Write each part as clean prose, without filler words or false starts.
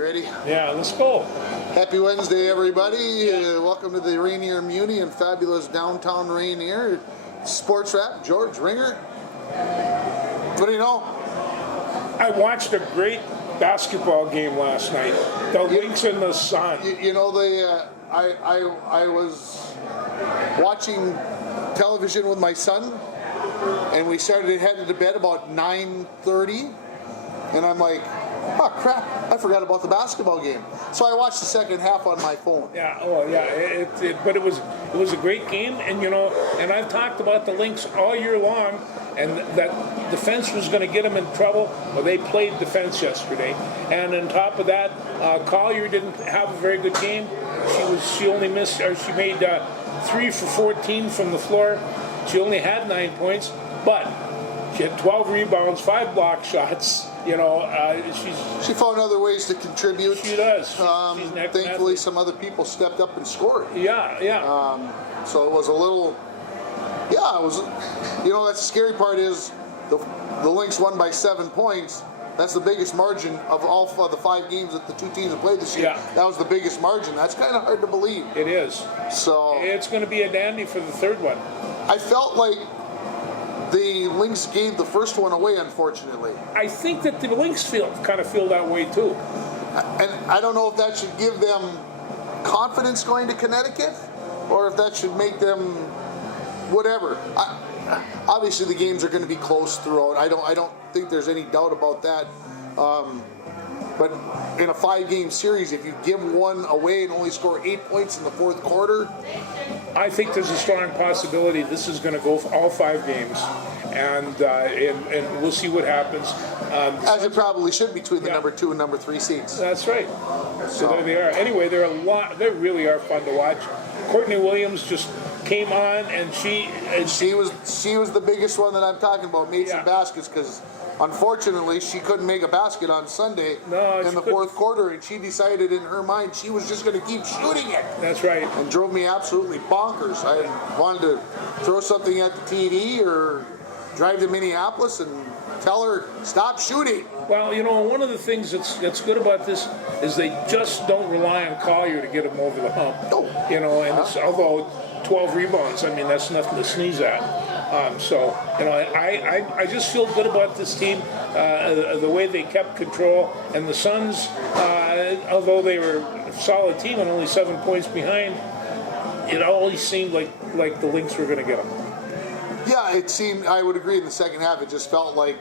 You ready? Yeah, let's go. Happy Wednesday, everybody. Welcome to the Rainier Muni in fabulous downtown Rainier. Sports Wrap, George Ringer. What do you know? I watched a great basketball game last night. The Lynx and the Sun. You know, I was watching television with my son, and we started headed to bed about 9:30, and I'm like, oh crap, I forgot about the basketball game. So I watched the second half on my phone. Yeah, oh yeah, but it was a great game, and and I've talked about the Lynx all year long, and that defense was going to get them in trouble. Well, they played defense yesterday, and on top of that, Collier didn't have a very good game. She made 3 for 14 from the floor. She only had 9 points, but she had 12 rebounds, 5 block shots. She found other ways to contribute. She does. Thankfully, some other people stepped up and scored. Yeah. So it was a little. Yeah, it was. That's the scary part is the Lynx won by 7 points. That's the biggest margin of all of the 5 games that the two teams have played this year. Yeah. That was the biggest margin. That's kind of hard to believe. It is. So it's going to be a dandy for the third one. I felt like the Lynx gave the first one away, unfortunately. I think that the Lynx kind of feel that way too. And I don't know if that should give them confidence going to Connecticut, or if that should make them whatever. Obviously, the games are going to be close throughout. I don't think there's any doubt about that. But in a 5-game series, if you give one away and only score 8 points in the fourth quarter, I think there's a strong possibility this is going to go for all 5 games, and we'll see what happens. As it probably should between the number 2 and number 3 seeds. That's right. So there they are. Anyway, they really are fun to watch. Courtney Williams just came on, and she was the biggest one that I'm talking about. Made some baskets because, unfortunately, she couldn't make a basket on Sunday in the fourth quarter, and she decided in her mind she was just going to keep shooting it. That's right. And drove me absolutely bonkers. I wanted to throw something at the TV or drive to Minneapolis and tell her, stop shooting. Well, one of the things that's good about this is they just don't rely on Collier to get them over the hump. No. Although 12 rebounds, I mean, that's nothing to sneeze at. I just feel good about this team, the way they kept control. And the Suns, although they were a solid team and only 7 points behind, it always seemed like the Lynx were going to get them. Yeah, it seemed, I would agree in the second half, it just felt like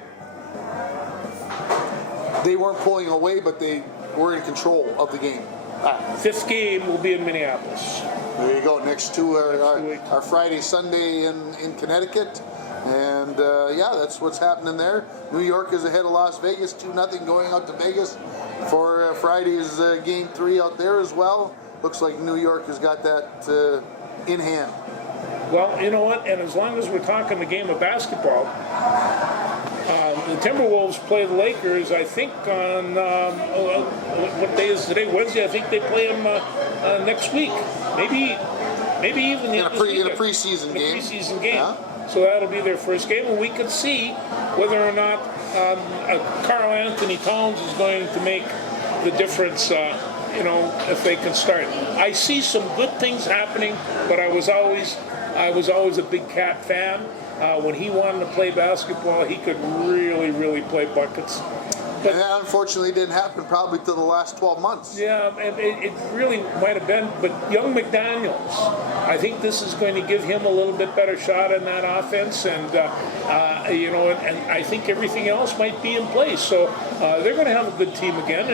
they weren't pulling away, but they were in control of the game. 5th game will be in Minneapolis. There you go. Next to our Friday, Sunday in Connecticut. And, that's what's happening there. New York is ahead of Las Vegas, 2-0 going out to Vegas for Friday's Game 3 out there as well. Looks like New York has got that in hand. Well, you know what? And as long as we're talking the game of basketball, the Timberwolves play the Lakers, I think, on what day is today? Wednesday. I think they play them next week. Maybe even in a preseason game. Preseason game. Yeah. So that'll be their first game, and we can see whether or not Karl Anthony Towns is going to make the difference. If they can start. I see some good things happening, but I was always a big Cat fan. When he wanted to play basketball, he could really, really play buckets. But, and that unfortunately didn't happen probably till the last 12 months. Yeah, it really might have been. But young McDaniels, I think this is going to give him a little bit better shot in that offense, and and I think everything else might be in place. So they're going to have a good team again,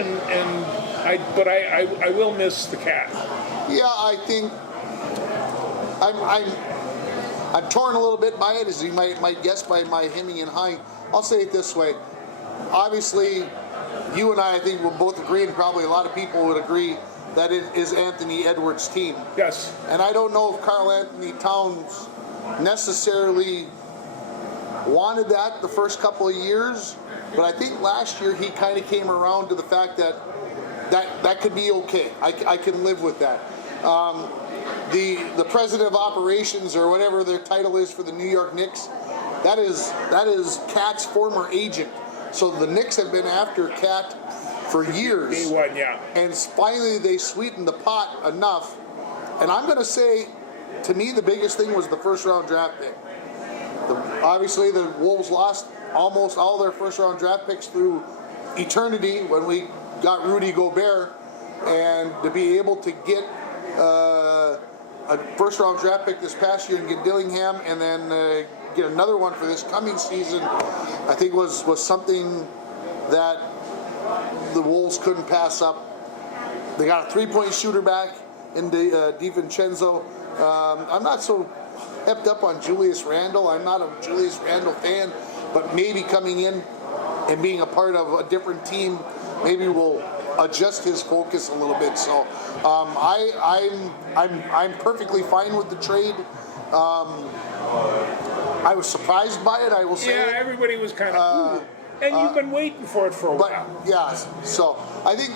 but I will miss the Cat. Yeah, I think I'm torn a little bit by it, as you might guess by my hemming and hawing. I'll say it this way. Obviously, you and I think will both agree, and probably a lot of people would agree, that it is Anthony Edwards' team. Yes. And I don't know if Karl Anthony Towns necessarily wanted that the first couple of years, but I think last year he kind of came around to the fact that could be okay. I can live with that. The president of operations, or whatever their title is for the New York Knicks, that is Cat's former agent. So the Knicks have been after Cat for years. Day one, yeah. And finally they sweetened the pot enough. And I'm going to say, to me, the biggest thing was the first round draft pick. Obviously, the Wolves lost almost all their first round draft picks through eternity when we got Rudy Gobert. And to be able to get a first round draft pick this past year and get Dillingham and then get another one for this coming season, I think was something that the Wolves couldn't pass up. They got a 3-point shooter back in DiVincenzo. I'm not so hepped up on Julius Randle. I'm not a Julius Randle fan, but maybe coming in and being a part of a different team maybe will adjust his focus a little bit. So I'm perfectly fine with the trade. I was surprised by it, I will say. Yeah, everybody was kind of, and you've been waiting for it for a while. Yeah, so I think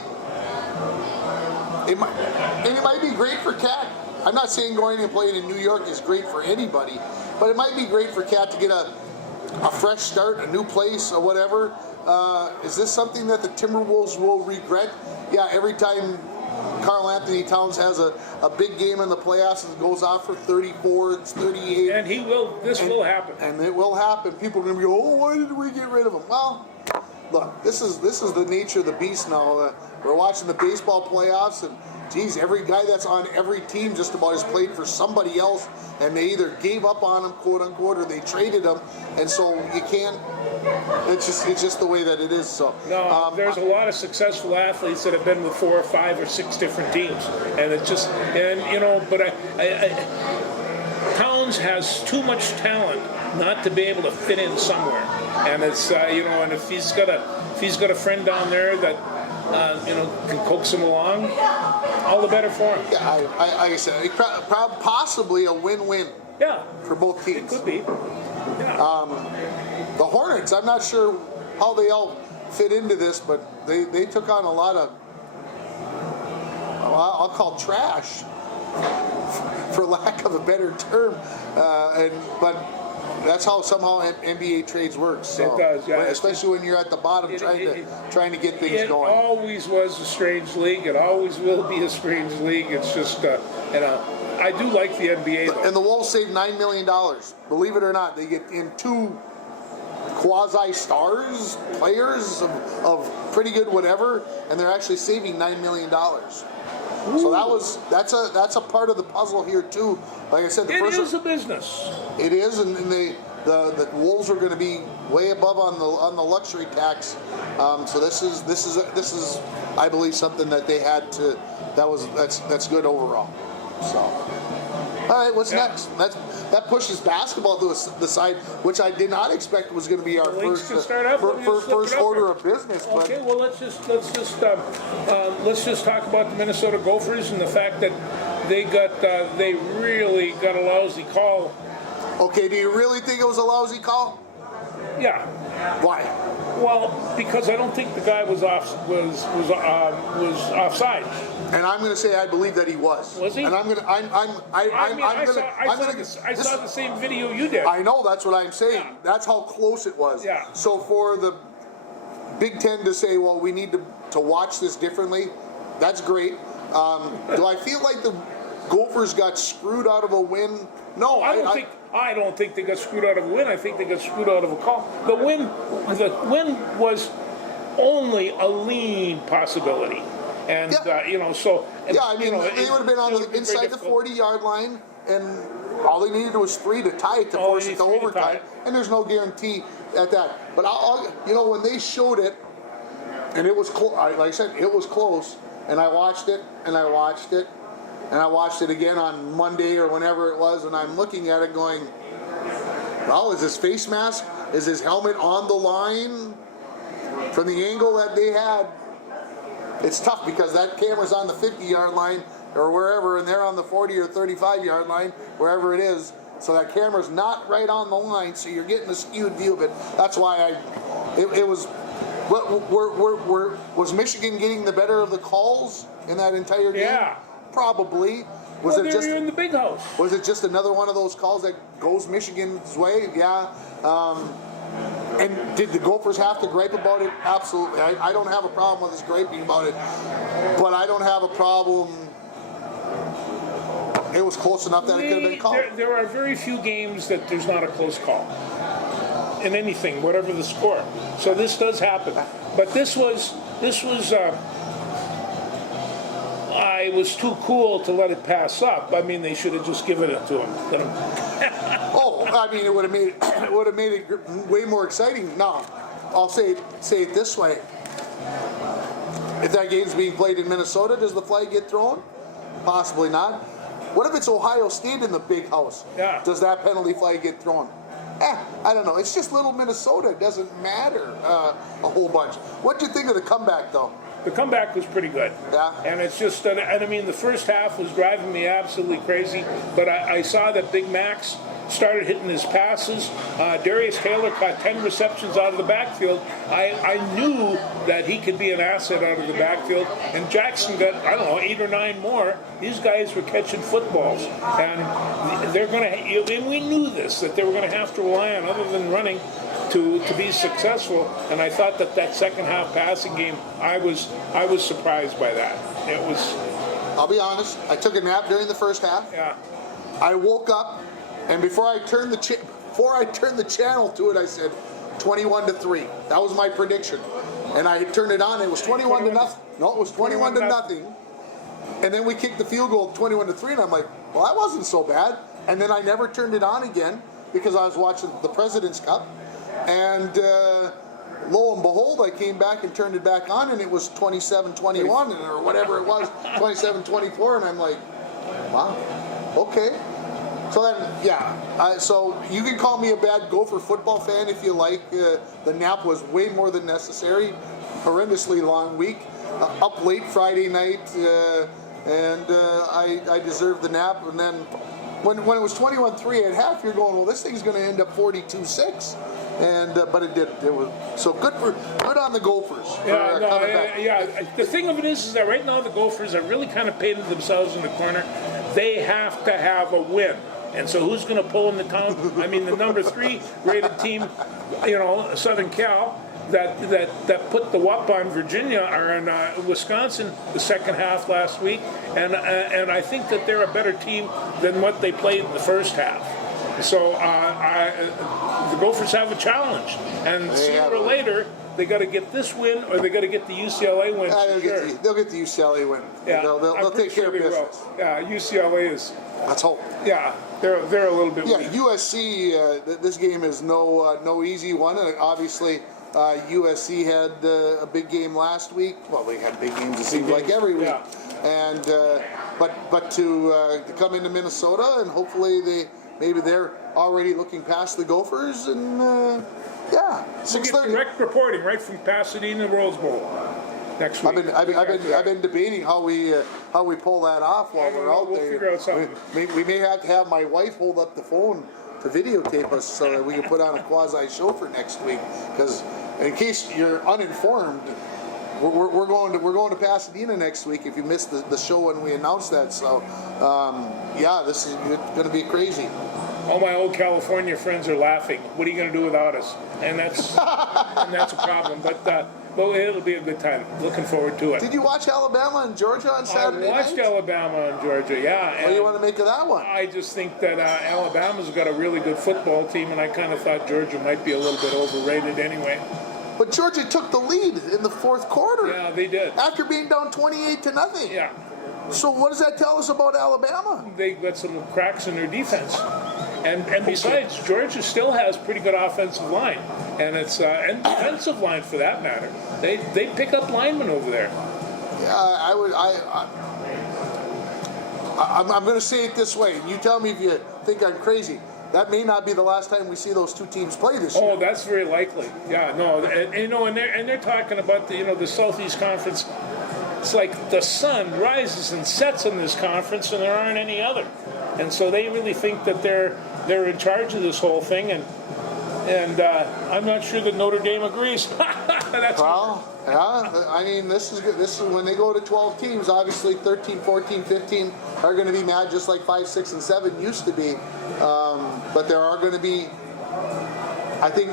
it might be great for Cat. I'm not saying going and playing in New York is great for anybody, but it might be great for Cat to get a fresh start, a new place, or whatever. Is this something that the Timberwolves will regret? Yeah, every time Karl Anthony Towns has a big game in the playoffs and goes off for 34, it's 38. And this will happen. And it will happen. People are going to go, oh, why did we get rid of him? Well, look, this is the nature of the beast now. We're watching the baseball playoffs, and geez, every guy that's on every team just about has played for somebody else, and they either gave up on him, quote unquote, or they traded him, and so you can't. It's just the way that it is. So no, there's a lot of successful athletes that have been with 4 or 5 or 6 different teams, and it's just But Towns has too much talent not to be able to fit in somewhere, and it's and if he's got a friend down there that can coax him along, all the better for him. Yeah, I said possibly a win-win. Yeah, for both teams. It could be. Yeah. The Hornets, I'm not sure how they all fit into this, but they took on a lot of, I'll call trash, for lack of a better term, but that's how somehow NBA trades work. So, it does, yeah. Especially when you're at the bottom trying to get things going. It always was a strange league. It always will be a strange league. It's just, I do like the NBA, though. And the Wolves saved $9 million. Believe it or not, they get in 2 quasi-stars, players of pretty good whatever, and they're actually saving $9 million. So that's a part of the puzzle here too. Like I said, it is a business. It is, and the Wolves are going to be way above on the luxury tax. So this is I believe something that they had to. That's good overall. So. All right, what's next? That pushes basketball to the side, which I did not expect was going to be our first order of business. Okay, well let's just talk about the Minnesota Gophers and the fact that they really got a lousy call. Okay, do you really think it was a lousy call? Yeah. Why? Well, because I don't think the guy was offside. And I'm going to say I believe that he was. Was he? And I saw the same video you did. I know, that's what I'm saying. Yeah. That's how close it was. Yeah. So for the Big Ten to say, well, we need to watch this differently, that's great. Do I feel like the Gophers got screwed out of a win? No, I don't think they got screwed out of a win. I think they got screwed out of a call. The win was only a lean possibility, and they would have been on inside the 40-yard line, and all they needed was 3 to tie it to force it to overtime, and there's no guarantee at that. But when they showed it, and it was like I said, it was close, and I watched it, and I watched it. And I watched it again on Monday or whenever it was, and I'm looking at it going, well, is his face mask, is his helmet on the line from the angle that they had? It's tough because that camera's on the 50-yard line or wherever, and they're on the 40 or 35-yard line, wherever it is. So that camera's not right on the line, so you're getting a skewed view of it. That's why it was. Was Michigan getting the better of the calls in that entire game? Yeah. Probably. They were in the big house. Was it just another one of those calls that goes Michigan's way? Yeah. And did the Gophers have to gripe about it? Absolutely. I don't have a problem with us griping about it, but I don't have a problem. It was close enough that it could have been called. There are very few games that there's not a close call in anything, whatever the score. So this does happen. But this was. I was too cool to let it pass up. I mean, they should have just given it to him. Oh, I mean, it would have made it way more exciting. No, I'll say it this way: if that game's being played in Minnesota, does the flag get thrown? Possibly not. What if it's Ohio State in the big house? Yeah. Does that penalty flag get thrown? I don't know. It's just little Minnesota. It doesn't matter a whole bunch. What do you think of the comeback, though? The comeback was pretty good. Yeah. And it's just, and I mean, the first half was driving me absolutely crazy, but I saw that Big Max started hitting his passes. Darius Taylor caught 10 receptions out of the backfield. I knew that he could be an asset out of the backfield, and Jackson got, I don't know, 8 or 9 more. These guys were catching footballs, and they're going to, and we knew this, that they were going to have to rely on other than running to be successful. And I thought that second half passing game, I was surprised by that. It was. I'll be honest. I took a nap during the first half. Yeah. I woke up, and before I turned the channel to it, I said 21-3. That was my prediction, and I turned it on. It was 21 to nothing. No, it was 21 to nothing. And then we kicked the field goal 21-3, and I'm like, well, that wasn't so bad. And then I never turned it on again because I was watching the President's Cup. And lo and behold, I came back and turned it back on, and it was 27-21 or whatever it was, 27-24, and I'm like, wow, okay. So then, yeah, so you can call me a bad Gopher football fan if you like. The nap was way more than necessary. Horrendously long week. Up late Friday night, and I deserved the nap. And then when it was 21-3 at half, you're going, well, this thing's going to end up 42-6. And but it didn't. It was so good on the Gophers. Yeah. The thing of it is that right now the Gophers are really kind of painted themselves in the corner. They have to have a win. And so who's going to pull in the town? I mean, the number 3 rated team, Southern Cal, that put the whoop on Virginia or in Wisconsin the second half last week, and I think that they're a better team than what they played in the first half. So the Gophers have a challenge, and sooner or later they got to get this win, or they got to get the UCLA win. They'll get the UCLA win. Yeah, they'll take care of business. Yeah, UCLA is. Let's hope. Yeah, they're a little bit. Yeah, weak. USC. This game is no easy one, and obviously. USC had a big game last week. Well, they had big games, it seems like every week. Yeah. And but to come into Minnesota, and hopefully they're already looking past the Gophers, and 6:30. Direct reporting right from Pasadena Rose Bowl next week. I've been debating how we pull that off while we're out there. Figure out something. We may have to have my wife hold up the phone to videotape us so that we can put on a quasi show for next week. Because in case you're uninformed, we're going to Pasadena next week. If you missed the show when we announced that, so this is going to be crazy. All my old California friends are laughing. What are you going to do without us? And that's a problem. But it'll be a good time. Looking forward to it. Did you watch Alabama and Georgia on Saturday night? I watched Alabama and Georgia, yeah. What do you want to make of that one? I just think that Alabama's got a really good football team, and I kind of thought Georgia might be a little bit overrated anyway. But Georgia took the lead in the fourth quarter. Yeah, they did. After being down 28-0. Yeah. So what does that tell us about Alabama? They got some cracks in their defense. And besides, Georgia still has pretty good offensive line, and it's and defensive line for that matter. They pick up linemen over there. Yeah, I'm going to say it this way, and you tell me if you think I'm crazy. That may not be the last time we see those two teams play this year. Oh, that's very likely. Yeah, no, and they're talking about the Southeast Conference. It's like the sun rises and sets in this conference, and there aren't any other. And so they really think that they're in charge of this whole thing, and I'm not sure that Notre Dame agrees. I mean, this is good. This is when they go to 12 teams. Obviously, 13, 14, 15 are going to be mad, just like 5, 6, and 7 used to be. But there are going to be, I think,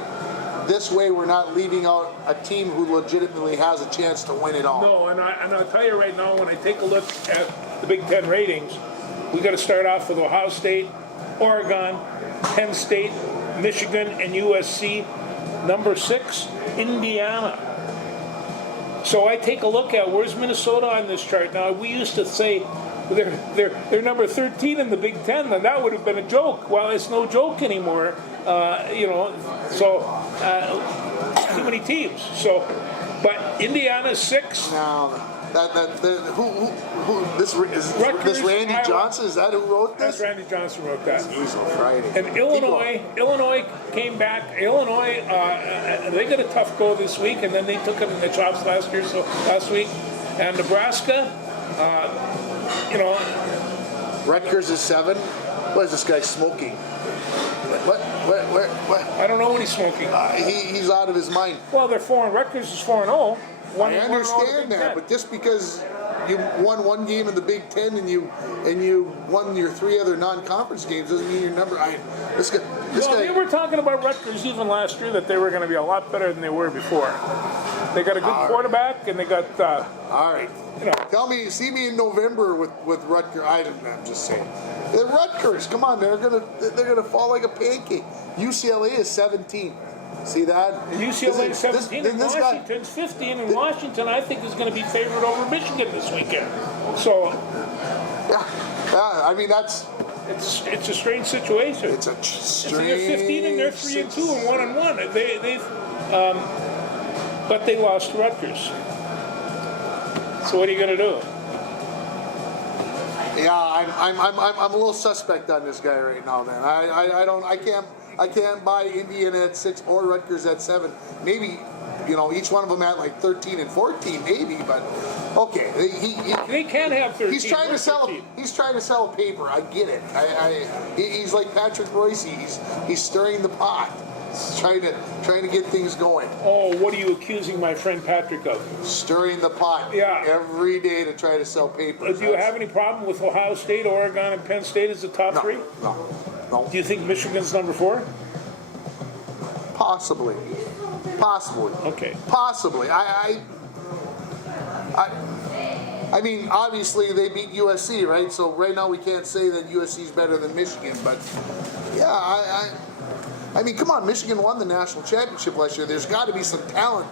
this way we're not leaving out a team who legitimately has a chance to win it all. No, and I'll tell you right now, when I take a look at the Big Ten ratings, we got to start off with Ohio State, Oregon, Penn State, Michigan, and USC. Number 6, Indiana. So I take a look at where's Minnesota on this chart. Now we used to say they're number 13 in the Big Ten, and that would have been a joke. Well, it's no joke anymore. So too many teams. So, but Indiana's 6. Now, this Rutgers, Randy Iowa. Johnson? Is that who wrote this? That's Randy Johnson wrote that. He's on Friday. And Illinois came back. Illinois, they got a tough go this week, and then they took it in the chops last week. And Nebraska, Rutgers is 7. What is this guy smoking? What? I don't know what he's smoking. He's out of his mind. Well, they're 4. Rutgers is 4-0. I understand that, but just because you won one game in the Big Ten and you won your 3 other non-conference games doesn't mean your number. This guy. We were talking about Rutgers even last year that they were going to be a lot better than they were before. They got a good quarterback, and they got. All right. See me in November with Rutgers. I'm just saying. The Rutgers, come on, they're gonna fall like a pancake. UCLA is 17. See that? UCLA is 17 and Washington's 15, and Washington I think is going to be favored over Michigan this weekend. So yeah, I mean that's. It's a strange situation. It's a strange. They're 15 and they're 3-2 and 1-1. But they lost to Rutgers. So what are you going to do? Yeah, I'm a little suspect on this guy right now. Then I can't buy Indiana at 6 or Rutgers at 7. Maybe each one of them at like 13 and 14, maybe. But okay, they can't have 13. He's trying to sell. He's trying to sell paper. I get it. He's like Patrick Royce. He's stirring the pot. He's trying to get things going. Oh, what are you accusing my friend Patrick of? Stirring the pot. Yeah. Every day to try to sell paper. Do you have any problem with Ohio State, Oregon, and Penn State as the top 3? No. Do you think Michigan's number 4? Possibly. Okay. Possibly. I mean, obviously they beat USC, right? So right now we can't say that USC is better than Michigan, but yeah, I mean, come on, Michigan won the national championship last year. There's got to be some talent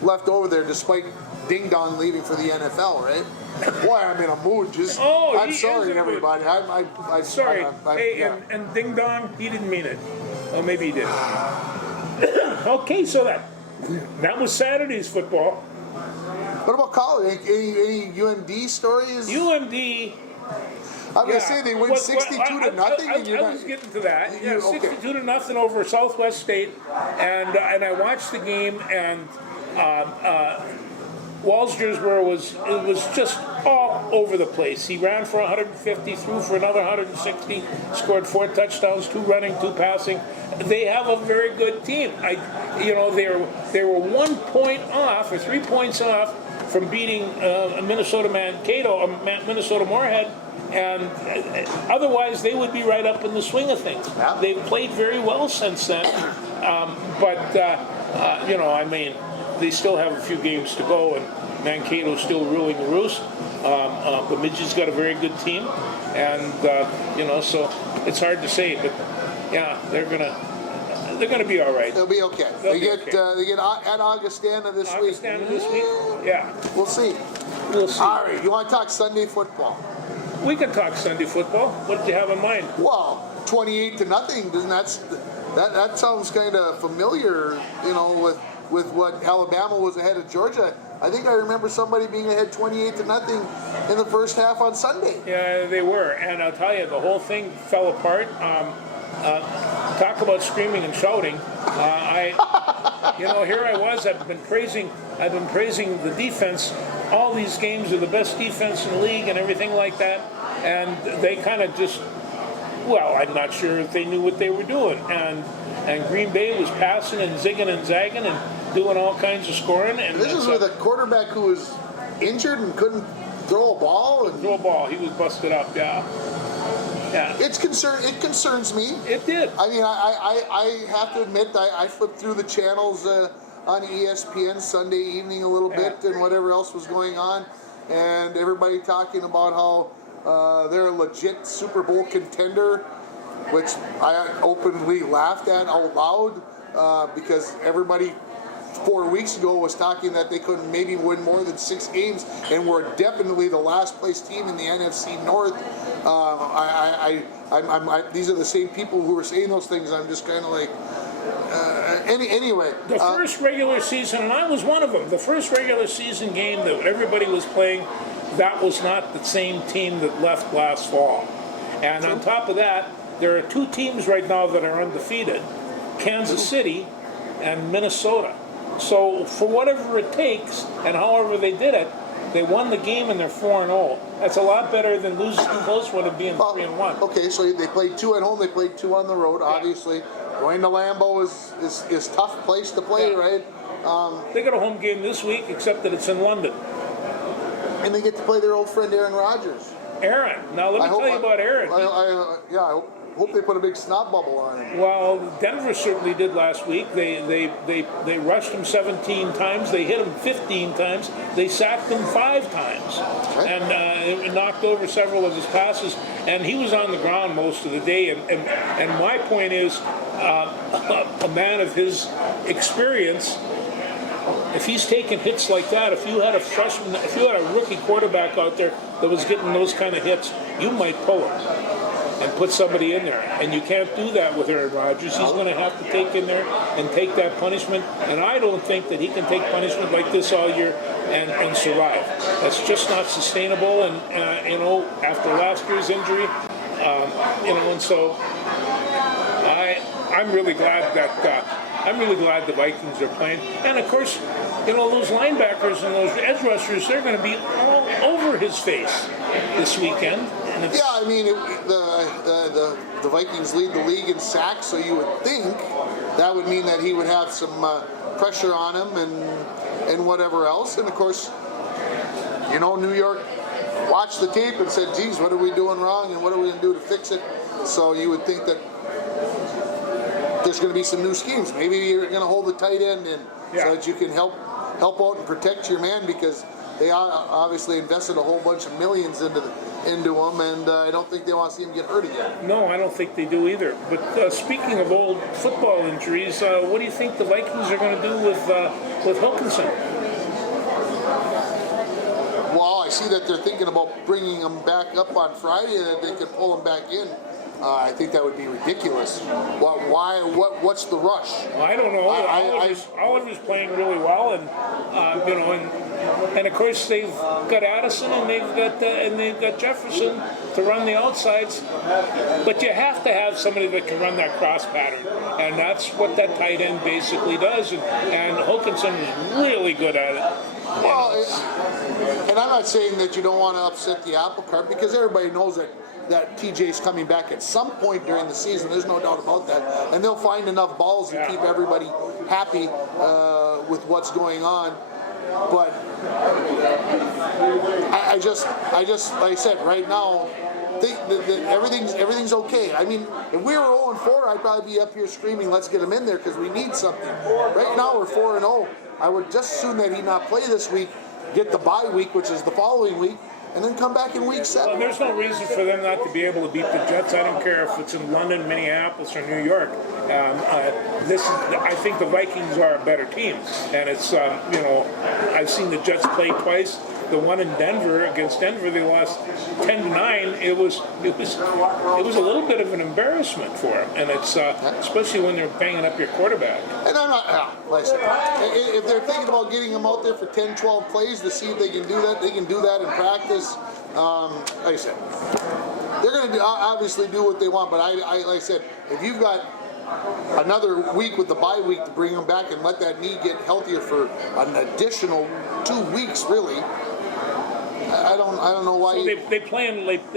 left over there, despite Ding Dong leaving for the NFL, right? Boy, I'm in a mood. I'm sorry, everybody. I'm sorry. And Ding Dong, he didn't mean it. Well, maybe he did. Okay, so that was Saturday's football. What about college? Any UMD stories? UMD. I'm going to say they win 62 to nothing. I was getting to that. Yeah, 62 to nothing over Southwest State, and I watched the game, and Walsgersberg was just all over the place. He ran for 150, threw for another 160, scored 4 touchdowns, 2 running, 2 passing. They have a very good team. They were 1 point off or 3 points off from beating Minnesota Mankato or Minnesota Moorhead. And otherwise, they would be right up in the swing of things. Yeah. They've played very well since then, I mean, they still have a few games to go, and Mankato's still ruling the roost. Bemidji's got a very good team, and so it's hard to say, but yeah, they're gonna be all right. They'll be okay. They get at Augustana this week. Augustana this week? Yeah. We'll see. All right, you want to talk Sunday football? We can talk Sunday football. What do you have in mind? Well, 28 to nothing. Doesn't that sounds kind of familiar? With what Alabama was ahead of Georgia. I think I remember somebody being ahead 28 to nothing in the first half on Sunday. Yeah, they were, and I'll tell you, the whole thing fell apart. Talk about screaming and shouting. Here I was. I've been praising the defense. All these games are the best defense in the league and everything like that. And they kind of just, I'm not sure if they knew what they were doing. And Green Bay was passing and zigging and zagging and doing all kinds of scoring. And this is with a quarterback who was injured and couldn't throw a ball. He was busted up, yeah. Yeah. It concerns me. It did. I mean, I have to admit, I flipped through the channels on ESPN Sunday evening a little bit and whatever else was going on, and everybody talking about how they're a legit Super Bowl contender, which I openly laughed at out loud because everybody 4 weeks ago was talking that they couldn't maybe win more than 6 games and were definitely the last place team in the NFC North. These are the same people who were saying those things. I'm just kind of like, anyway. The first regular season, and I was one of them, the first regular season game that everybody was playing, that was not the same team that left last fall. And on top of that, there are 2 teams right now that are undefeated, Kansas City and Minnesota. So for whatever it takes, and however they did it, they won the game and they're 4-0. That's a lot better than losing a close one and being 3-1. Okay, so they played 2 at home, they played 2 on the road. Obviously, going to Lambeau is tough place to play, right? They got a home game this week, except that it's in London. And they get to play their old friend Aaron Rodgers. Aaron. Now let me tell you about Aaron. I hope they put a big snot bubble on him. Well, Denver certainly did last week. They rushed him 17 times. They hit him 15 times. They sacked him 5 times, and knocked over several of his passes. And he was on the ground most of the day. And my point is, a man of his experience, if he's taking hits like that, if you had a rookie quarterback out there that was getting those kind of hits, you might pull him and put somebody in there. And you can't do that with Aaron Rodgers. He's going to have to take in there and take that punishment. And I don't think that he can take punishment like this all year and survive. That's just not sustainable. And, after last year's injury, and so I'm really glad that the Vikings are playing. And of course, those linebackers and those edge rushers, they're going to be all over his face this weekend. Yeah, I mean, the Vikings lead the league in sacks, so you would think that would mean that he would have some pressure on him and whatever else. And of course, New York watched the tape and said, geez, what are we doing wrong and what are we going to do to fix it? So you would think that there's going to be some new schemes. Maybe you're going to hold the tight end in so that you can help out and protect your man, because they obviously invested a whole bunch of millions into him, and I don't think they want to see him get hurt again. No, I don't think they do either. But speaking of old football injuries, what do you think the Vikings are going to do with Wilkinson? Well, I see that they're thinking about bringing him back up on Friday, and that they could pull him back in. I think that would be ridiculous. Why? What's the rush? Well, I don't know. Oliver's playing really well, and and of course they've got Addison and they've got Jefferson to run the outsides. But you have to have somebody that can run that cross pattern, and that's what that tight end basically does. And Wilkinson is really good at it. Well, and I'm not saying that you don't want to upset the apple cart, because everybody knows that TJ's coming back at some point during the season. There's no doubt about that. And they'll find enough balls to keep everybody happy with what's going on. But I just like I said, right now, think that everything's okay. I mean, if we were 0-4, I'd probably be up here screaming, let's get him in there because we need something. Right now, we're 4-0. I would just assume that he not play this week, get the bye week, which is the following week, and then come back in week 7. Well, there's no reason for them not to be able to beat the Jets. I don't care if it's in London, Minneapolis, or New York. I think the Vikings are a better team, and it's I've seen the Jets play twice. The one in Denver, against Denver, they lost 10-9. It was a little bit of an embarrassment for them, and it's especially when they're banging up your quarterback. And I'm not. Listen, if they're thinking about getting them out there for 10, 12 plays to see if they can do that, they can do that in practice. Like I said, they're going to obviously do what they want. But I like I said, if you've got another week with the bye week to bring them back and let that knee get healthier for an additional 2 weeks, really. I don't know why. So they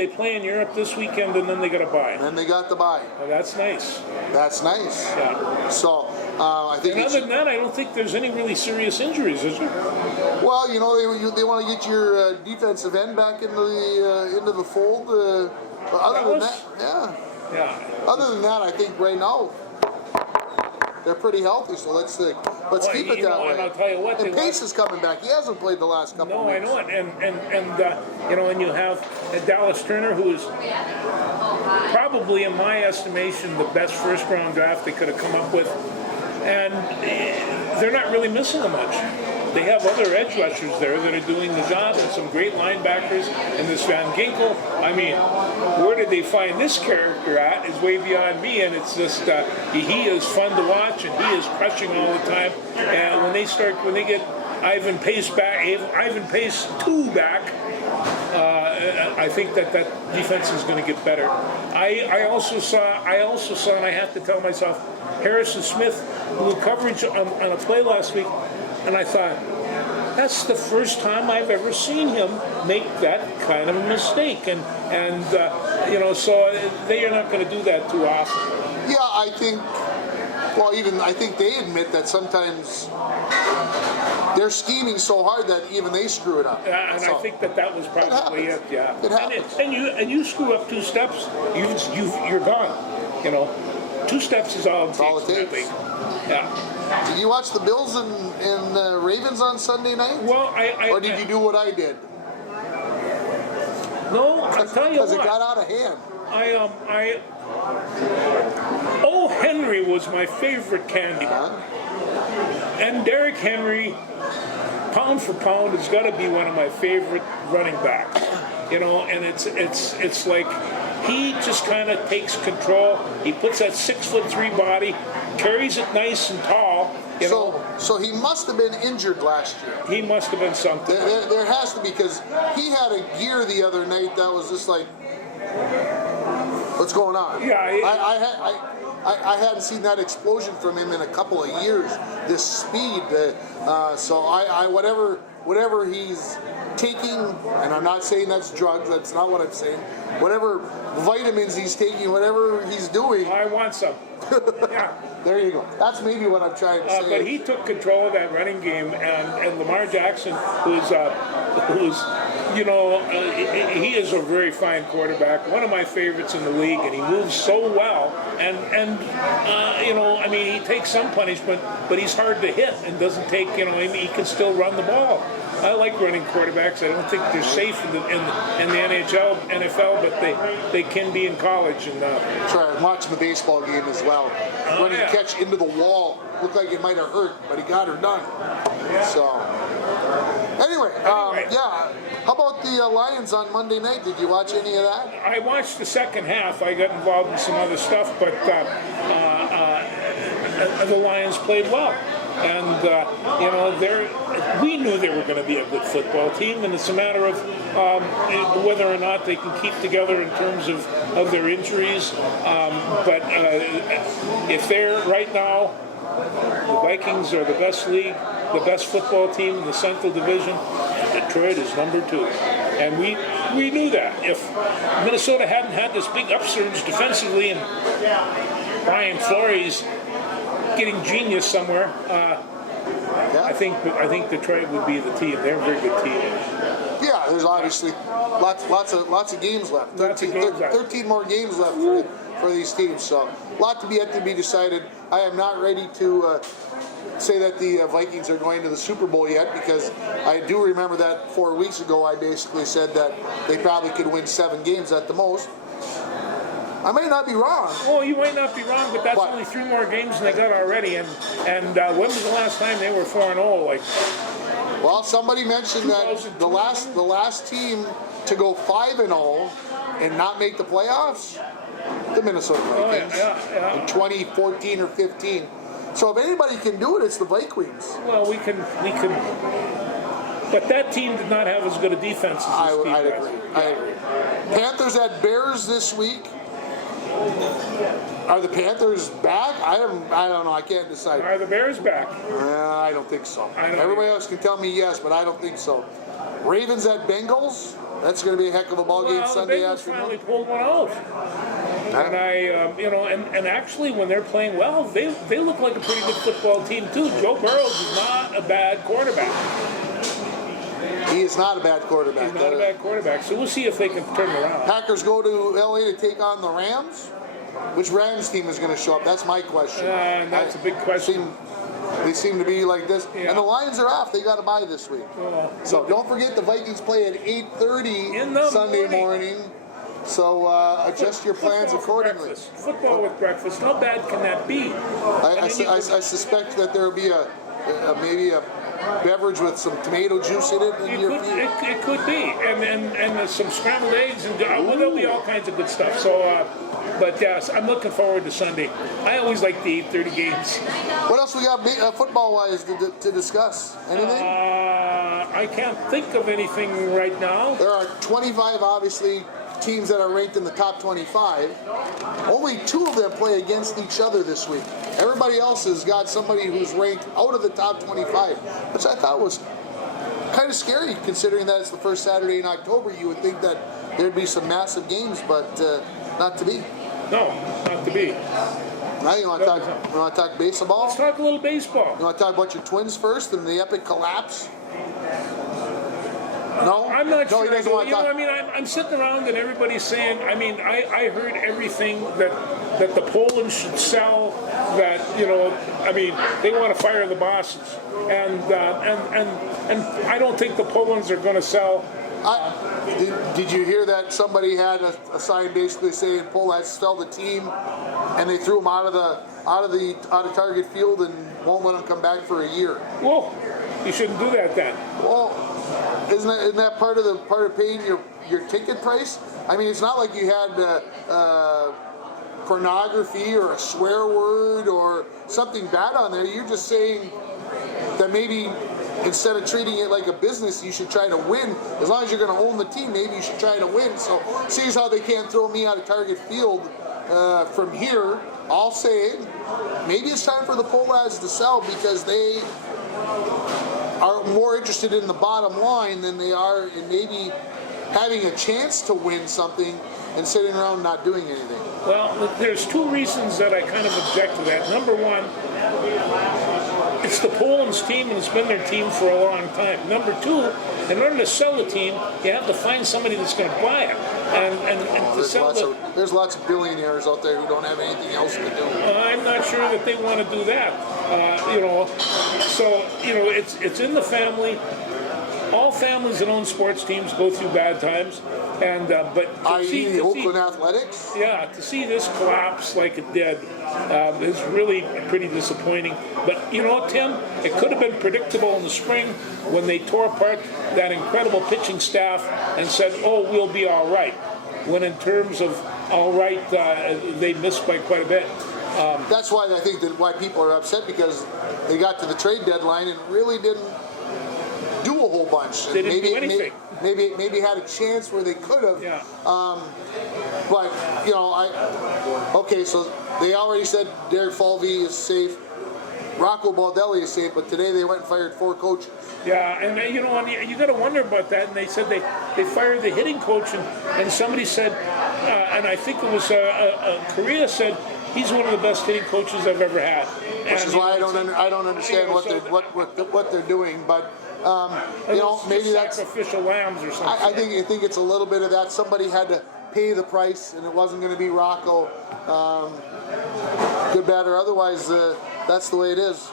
play in Europe this weekend, and then they got a bye. And then they got the bye. Well, that's nice. That's nice. Yeah. So I think. And other than that, I don't think there's any really serious injuries, is there? Well, they want to get your defensive end back into the fold. But other than Dallas? that, yeah. Yeah. Other than that, I think right now they're pretty healthy. So let's keep it you that know, way. and I'll tell you what, And they Pace is coming back. He hasn't played the last couple No, of I weeks. know it, and you know, and you have Dallas Turner, who is probably, in my estimation, the best first-round draft they could have come up with, and they're not really missing them much. They have other edge rushers there that are doing the job, and some great linebackers. And this Van Ginkel, I mean, where did they find this character at is way beyond me, and it's just he is fun to watch, and he is crushing all the time. And when they get Ivan Pace back, Ivan Pace 2 back, I think that defense is going to get better. I also saw, and I have to tell myself, Harrison Smith blew coverage on a play last week, and I thought, that's the first time I've ever seen him make that kind of a mistake, and you know, so they are not going to do that too often. Yeah, I think. Well, I think they admit that sometimes they're scheming so hard that even they screw it up. And So, I think that was probably it. Yeah. It happens. And you screw up 2 steps, you're gone. You know, 2 steps is all it all it takes. takes. Yeah. Did you watch the Bills and Ravens on Sunday night? Well, or did you do what I did? No, I'll tell you Because it what. got out of hand. O. Henry was my favorite candidate. And Derrick Henry, pound for pound, has got to be one of my favorite running backs. You know, and it's like he just kind of takes control. He puts that 6'3" body, carries it nice and tall. You know, So he must have been injured last year. he must have been something. There has to be, because he had a gear the other night that was just like, what's going on? Yeah, I hadn't seen that explosion from him in a couple of years. This speed, so I whatever he's taking, and I'm not saying that's drugs. That's not what I'm saying. Whatever vitamins he's taking, whatever he's doing. I want some. Yeah. There you go. That's maybe what I'm trying to say. But he took control of that running game, and Lamar Jackson, who's you know, he is a very fine quarterback, one of my favorites in the league, and he moves so well. And you know, I mean, he takes some punishment, but he's hard to hit and doesn't take, you know, he can still run the ball. I like running quarterbacks. I don't think they're safe in the NHL, NFL, but they can be in college. And Try watching the baseball game as well. Running yeah. catch into the wall, looked like it might have hurt, but he got her done. So anyway, yeah. How about the Lions on Monday night? Did you watch any of that? I watched the second half. I got involved in some other stuff, but the Lions played well. And, you know, we knew they were going to be a good football team, and it's a matter of whether or not they can keep together in terms of their injuries. But if they're right now, the Vikings are the best league, the best football team in the Central Division. Detroit is number 2. And we knew that. If Minnesota hadn't had this big upsurge defensively and Brian Flores getting genius somewhere, I think Detroit would be the team. They're a very good team. Yeah, there's obviously lots of games left. 13 more games left for these teams. So a lot to be yet to be decided. I am not ready to say that the Vikings are going to the Super Bowl yet, because I do remember that 4 weeks ago I basically said that they probably could win 7 games at the most. I may not be wrong. Well, you might not be wrong, but that's only 3 more games than they got already. And when was the last time they were 4-0? Like, well, somebody mentioned that the last team to go 5-0 and not make the playoffs, the Minnesota Vikings, in 2014 or 15. So if anybody can do it, it's the Vikings. Well, we can. But that team did not have as good a defense as this team does. I agree. Panthers at Bears this week. Are the Panthers back? I don't know. I can't decide. Are the Bears back? I don't think so. Everybody else can tell me yes, but I don't think so. Ravens at Bengals. That's going to be a heck of a ball game Sunday afternoon. Finally pulled one out. And you know, and actually, when they're playing well, they look like a pretty good football team too. Joe Burrows is not a bad quarterback. He is not a bad quarterback. He's not a bad quarterback. So we'll see if they can turn it around. Packers go to LA to take on the Rams. Which Rams team is going to show up? That's my question. And that's a big question. They seem to be like this. Yeah. And the Lions are off. They got to bye this week. So don't forget the Vikings play at 8:30 Sunday morning. So adjust your plans accordingly. Football with breakfast. How bad can that be? I suspect that there will be maybe a beverage with some tomato juice in it. It could be, and some scrambled eggs, and there'll be all kinds of good stuff. So, but yes, I'm looking forward to Sunday. I always like the 8:30 games. What else we got football-wise to discuss? Anything? I can't think of anything right now. There are 25, obviously, teams that are ranked in the top 25. Only 2 of them play against each other this week. Everybody else has got somebody who's ranked out of the top 25, which I thought was kind of scary considering that it's the first Saturday in October. You would think that there'd be some massive games, but not to be. No, not to be. Now you want to talk baseball? Let's talk a little baseball. You want to talk about your Twins first and the epic collapse? No? I'm not sure. He doesn't want to talk. I mean, I'm sitting around and everybody's saying, I mean, I heard everything that the Poland should sell, that, I mean, they want to fire the bosses. And I don't think the Polands are going to sell. Did you hear that somebody had a sign basically saying Poland sell the team, and they threw him out of Target Field and won't let him come back for a year? Well, you shouldn't do that then. Well, isn't that part of paying your ticket price? I mean, it's not like you had pornography or a swear word or something bad on there. You're just saying that maybe instead of treating it like a business, you should try to win. As long as you're going to own the team, maybe you should try to win. So, seeing how they can't throw me out of Target Field from here, I'll say maybe it's time for the Pohlads to sell because they are more interested in the bottom line than they are in maybe having a chance to win something and sitting around not doing anything. Well, there's 2 reasons that I kind of object to that. Number one, it's the Poland's team and it's been their team for a long time. Number 2, in order to sell the team, you have to find somebody that's going to buy it. And to sell there's lots of billionaires out there who don't have anything else to do. I'm not sure that they want to do that. So it's in the family. All families that own sports teams go through bad times, and but i.e. the Oakland Athletics. Yeah, to see this collapse like it did is really pretty disappointing. But you know, Tim, it could have been predictable in the spring when they tore apart that incredible pitching staff and said, "Oh, we'll be all right." When in terms of all right, they missed by quite a bit. That's why I think why people are upset, because they got to the trade deadline and really didn't do a whole bunch. They didn't do anything. Maybe had a chance where they could have. Yeah. But okay, so they already said Derek Falvey is safe, Rocco Baldelli is safe, but today they went and fired 4 coaches. Yeah, and you got to wonder about that. And they said they fired the hitting coach, and somebody said, and I think it was Korea said, he's one of the best hitting coaches I've ever had. Which is why I don't understand what they're doing, but. Maybe that's sacrificial lambs or something. I think it's a little bit of that. Somebody had to pay the price, and it wasn't going to be Rocco. Good, bad, or otherwise, that's the way it is.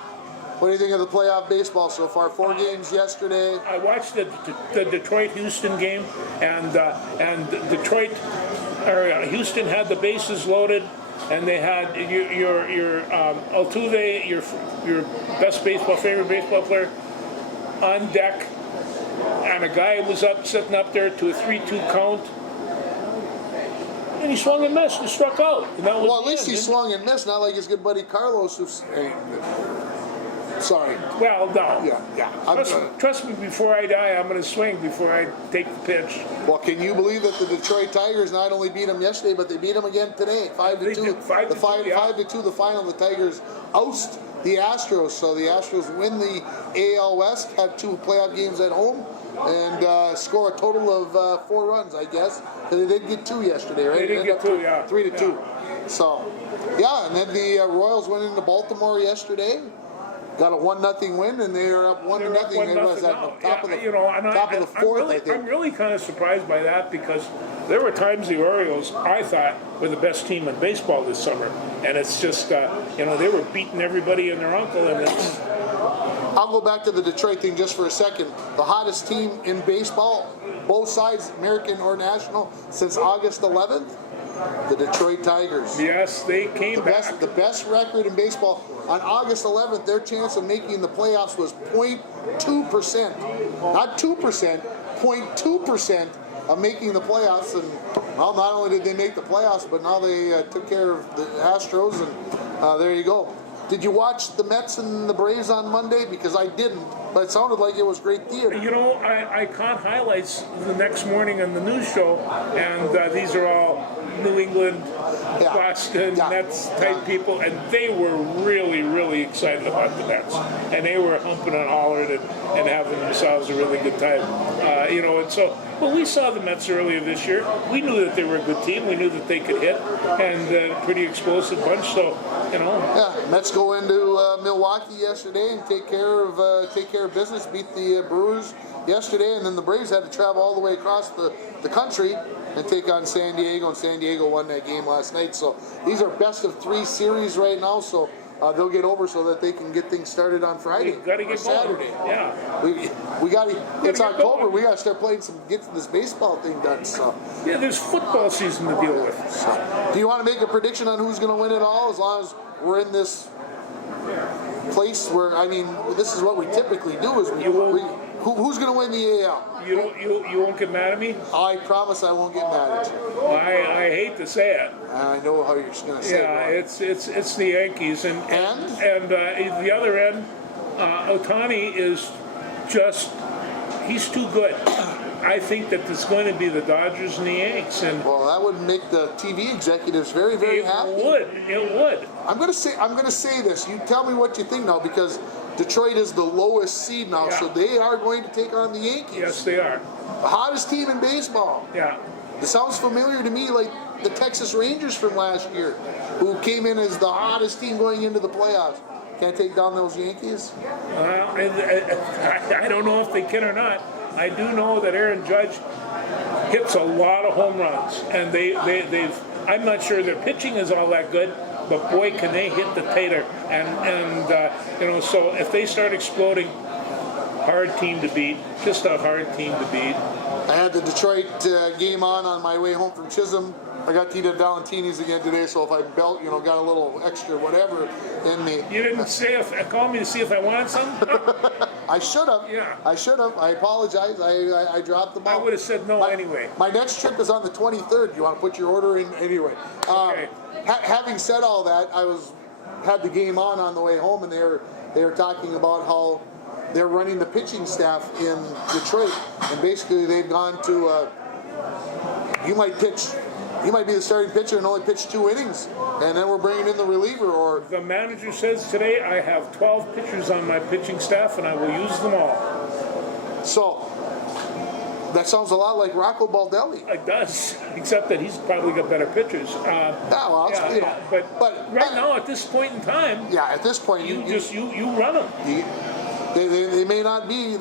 What do you think of the playoff baseball so far? 4 games yesterday. I watched the Detroit-Houston game, and Houston had the bases loaded, and they had your Altuve, your favorite baseball player, on deck, and a guy was sitting up there to a 3-2 count, and he swung and missed and struck out. And that was at least he swung and missed, not like his good buddy Carlos, who's... Sorry. Well, no. Yeah. Trust me, before I die, I'm going to swing before I take the pitch. Well, can you believe that the Detroit Tigers not only beat them yesterday, but they beat them again today, 5-2. 5-2, the final. The Tigers oust the Astros, so the Astros win the AL West, have 2 playoff games at home, and score a total of 4 runs, I guess. They did get 2 yesterday, right? They did get 2, yeah. 3-2. So, yeah, and then the Royals went into Baltimore yesterday. got a 1-0 win, and they are up 1-0. They was at the top of the top of the fourth. I think. I'm really kind of surprised by that because there were times the Orioles, I thought, were the best team in baseball this summer, and it's just they were beating everybody and their uncle, and it's. I'll go back to the Detroit thing just for a second. The hottest team in baseball, both sides, American or national, since August 11th, the Detroit Tigers. Yes, they came back. The best record in baseball. On August 11th, their chance of making the playoffs was 0.2%. Not 2%, 0.2% of making the playoffs. And, well, not only did they make the playoffs, but now they took care of the Astros, and there you go. Did you watch the Mets and the Braves on Monday? Because I didn't, but it sounded like it was great theater. I caught highlights the next morning on the news show, and these are all New England, Boston, Mets type people, and they were really, really excited about the Mets. And they were humping and hollering and having themselves a really good time. And so, well, we saw the Mets earlier this year. We knew that they were a good team. We knew that they could hit, and a pretty explosive bunch. So, Yeah, Mets go into Milwaukee yesterday and take care of business, beat the Brewers yesterday, and then the Braves had to travel all the way across the country and take on San Diego, and San Diego won that game last night. So these are best of 3 series right now, so they'll get over so that they can get things started on Friday. Got to get Saturday. Going. Yeah, we got to. It's October. Going. We got to start playing get this baseball thing done. So yeah, there's football season to deal with. So, do you want to make a prediction on who's going to win it all? As long as we're in this place where, this is what we typically do. Is who's going to win the AL? You won't get mad at me? I promise I won't get mad at you. I hate to say it. I know how you're going to say it. Yeah, it's the Yankees, and the other end, Ohtani is just, he's too good. I think that it's going to be the Dodgers and the Yanks, and well, that would make the TV executives very, very happy. It would. I'm going to say this. You tell me what you think now, because Detroit is the lowest seed now, so they are going to take on the Yankees. Yes, they are. The hottest team in baseball. Yeah. This sounds familiar to me, like the Texas Rangers from last year, who came in as the hottest team going into the playoffs. Can't take down those Yankees? Well, I don't know if they can or not. I do know that Aaron Judge hits a lot of home runs, and they've. I'm not sure their pitching is all that good, but boy, can they hit the tater! And so if they start exploding, hard team to beat. Just a hard team to beat. I had the Detroit game on my way home from Chisholm. I got Tita Valentini's again today, so if I got a little extra whatever in me. You didn't call me to see if I wanted something? I should have. Yeah. I should have. I apologize. I dropped the ball. I would have said no anyway. My next trip is on the 23rd. You want to put your order in anyway? Okay. Having said all that, had the game on the way home, and they were talking about how they're running the pitching staff in Detroit, and basically they've gone to you might be the starting pitcher and only pitch 2 innings, and then we're bringing in the reliever. Or the manager says today, I have 12 pitchers on my pitching staff, and I will use them all. So that sounds a lot like Rocco Baldelli. It does, except that he's probably got better pitchers. But right now, at this point in time, at this point, you run them. They may not be.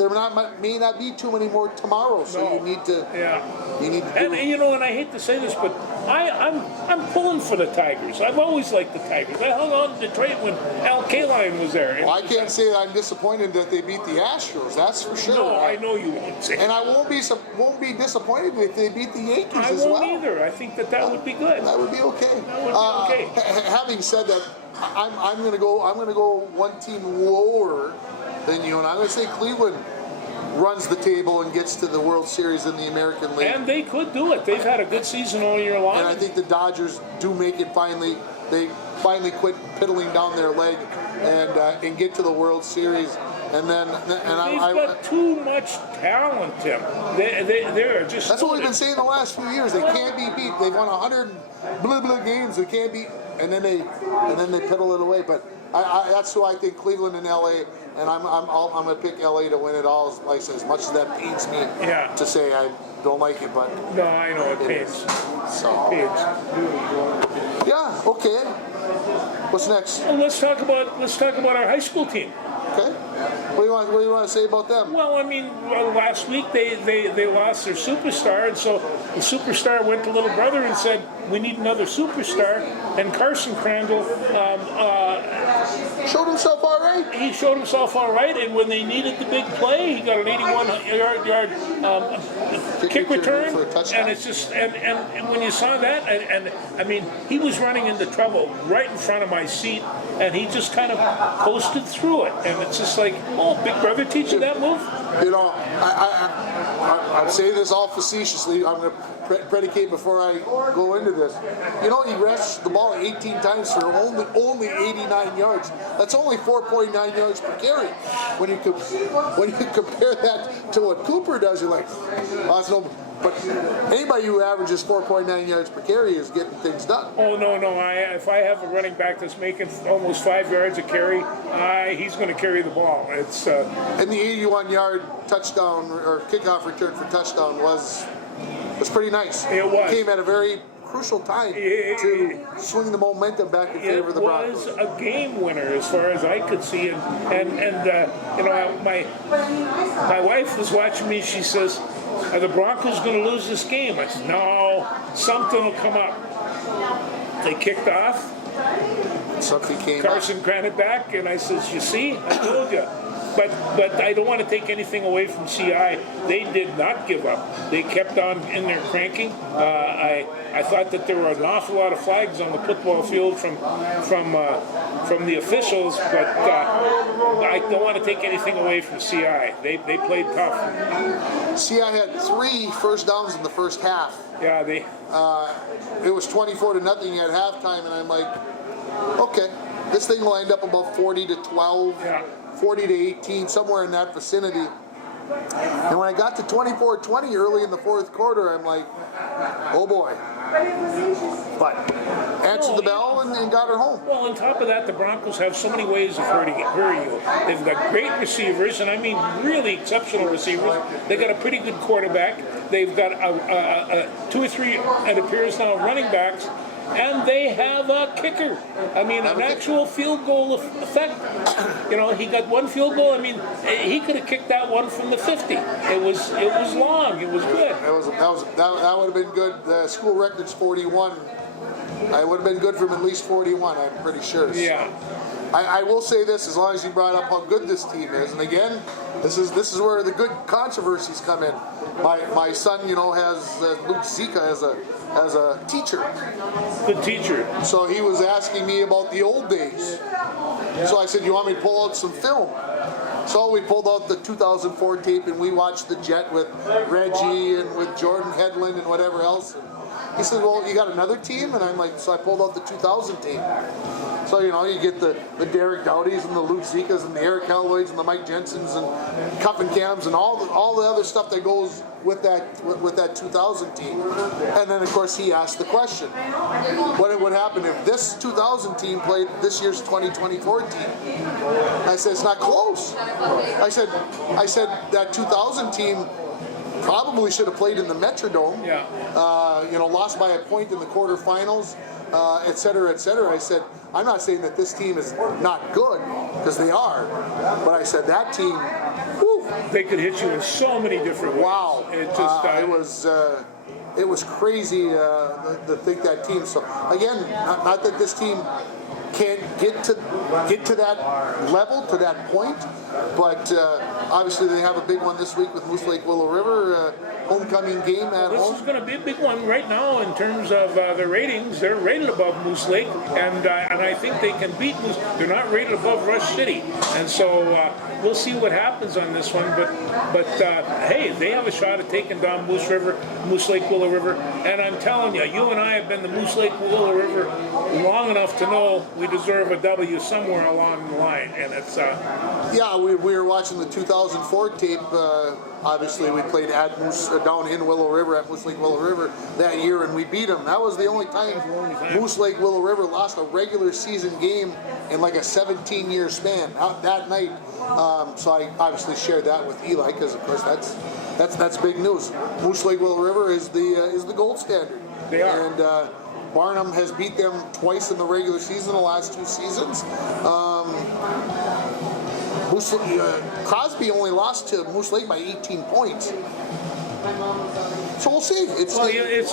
May not be too many more tomorrow. So you need to. Yeah. You need to. And I hate to say this, but I'm pulling for the Tigers. I've always liked the Tigers. I hung on to Detroit when Al Kaline was there. Well, I can't say that I'm disappointed that they beat the Astros. That's for sure. No, I know you won't say. And I won't be disappointed if they beat the Yankees as well. I won't either. I think that would be good. That would be okay. That would be okay. Having said that, I'm going to go one team lower than you, and I'm going to say Cleveland runs the table and gets to the World Series in the American League. And they could do it. They've had a good season all year long. And I think the Dodgers do make it finally. They finally quit piddling down their leg and get to the World Series. And then they've got too much talent, Tim. They're just. That's what we've been saying the last few years. They can't be beat. They've won 100 blah games. They can't be, and then they piddle it away. But that's who I think, Cleveland and LA. And I'm going to pick LA to win it all. Like I said, as much as that pains me to say, I don't like it, but no, I know it pains. So it pains. Yeah, okay. What's next? Well, let's talk about our high school team. Okay. What do you want to say about them? Well, I mean, last week they lost their superstar, and so the superstar went to little brother and said, "We need another superstar." And Carson Crandall, Showed himself all right. he showed himself all right, and when they needed the big play, he got an 81-yard kick return, for a touchdown. and it's just and when you saw that, and I mean, he was running into trouble right in front of my seat, and he just kind of coasted through it, and it's just like, oh, big brother teach you that move? You know, I'm saying this all facetiously. I'm going to predicate before I go into this. You know, he rushed the ball 18 times for only 89 yards. That's only 4.9 yards per carry. When you compare that to what Cooper does, you're like, well, that's no. But anybody who averages 4.9 yards per carry is getting things done. Oh, no. If I have a running back that's making almost 5 yards a carry, he's going to carry the ball. It's And the 81-yard touchdown or kickoff return for touchdown was pretty nice. It was. Came at a very crucial time to swing the momentum back in favor of the Broncos. It was a game winner as far as I could see, and you know, my wife was watching me. She says, "Are the Broncos going to lose this game?" I said, "No, something will come up." They kicked off. Something came Carson granted back, and I says, "You see, I told you." But I don't want to take anything away from CI. They did not give up. They kept on in there cranking. I thought that there were an awful lot of flags on the football field from the officials, but I don't want to take anything away from CI. They played tough. CI had 3 first downs in the first half. Yeah, It was 24-0 at halftime, and I'm like, okay, this thing lined up about 40-12. yeah. 40-18, somewhere in that vicinity. And when I got to 24-20 early in the fourth quarter, I'm like, oh boy. But answered the bell and got her home. Well, on top of that, the Broncos have so many ways of hurting you. They've got great receivers, and I mean really exceptional receivers. They've got a pretty good quarterback. They've got 2 or 3, it appears now, running backs. And they have a kicker. I mean, an actual field goal effect. You know, he got 1 field goal. I mean, he could have kicked that one from the 50. It was long. It was good. That would have been good. The school record's 41. I would have been good from at least 41. I'm pretty sure. Yeah. I will say this, as long as you brought up how good this team is, and again, this is where the good controversies come in. My son, you know, has Luke Zika as a teacher. Good teacher. So he was asking me about the old days. So I said, "You want me to pull out some film?" So we pulled out the 2004 tape and we watched the Jet with Reggie and with Jordan Headland and whatever else. And he said, "Well, you got another team?" And I'm like, so I pulled out the 2000 tape. So, you know, you get the Derek Dowdys and the Luke Zikas and the Eric Halloyds and the Mike Jensens and Cuff and Cams and all the other stuff that goes with that 2000 team. And then, of course, he asked the question, what would happen if this 2000 team played this year's 2024 team? I said, it's not close. I said that 2000 team probably should have played in the Metrodome. Yeah. You know, lost by a point in the quarterfinals, et cetera, et cetera. I said, I'm not saying that this team is not good, because they are, but I said that team, whew, They could hit you in so many different ways. wow, It just it was crazy to think that team. So again, not that this team can't get to that level, to that point, but obviously they have a big one this week with Moose Lake Willow River, homecoming game at This home. is going to be a big one right now in terms of their ratings. They're rated above Moose Lake, and I think they can beat Moose. They're not rated above Rush City, and so we'll see what happens on this one. But hey, they have a shot at taking down Moose Lake Willow River, and I'm telling you, you and I have been to Moose Lake Willow River long enough to know we deserve a W somewhere along the line, and it's Yeah, we were watching the 2004 tape. Obviously, we played at Moose down in Willow River at Moose Lake Willow River that year, and we beat them. That was the only time Moose Lake Willow River lost a regular season game in like a 17-year span. That night, so I obviously shared that with Eli because, of course, that's big news. Moose Lake Willow River is the gold standard. They are. And Barnum has beat them twice in the regular season the last 2 seasons. Crosby only lost to Moose Lake by 18 points. So we'll see. Well, yeah,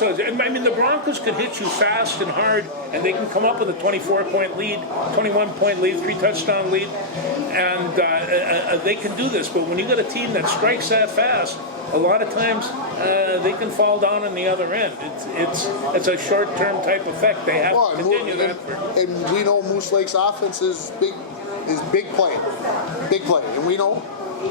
I mean, the Broncos could hit you fast and hard, and they can come up with a 24-point lead, 21-point lead, 3-touchdown lead, and they can do this. But when you got a team that strikes that fast, a lot of times they can fall down on the other end. It's a short-term type effect. They have to continue that. And we know Moose Lake's offense is big play, and we know.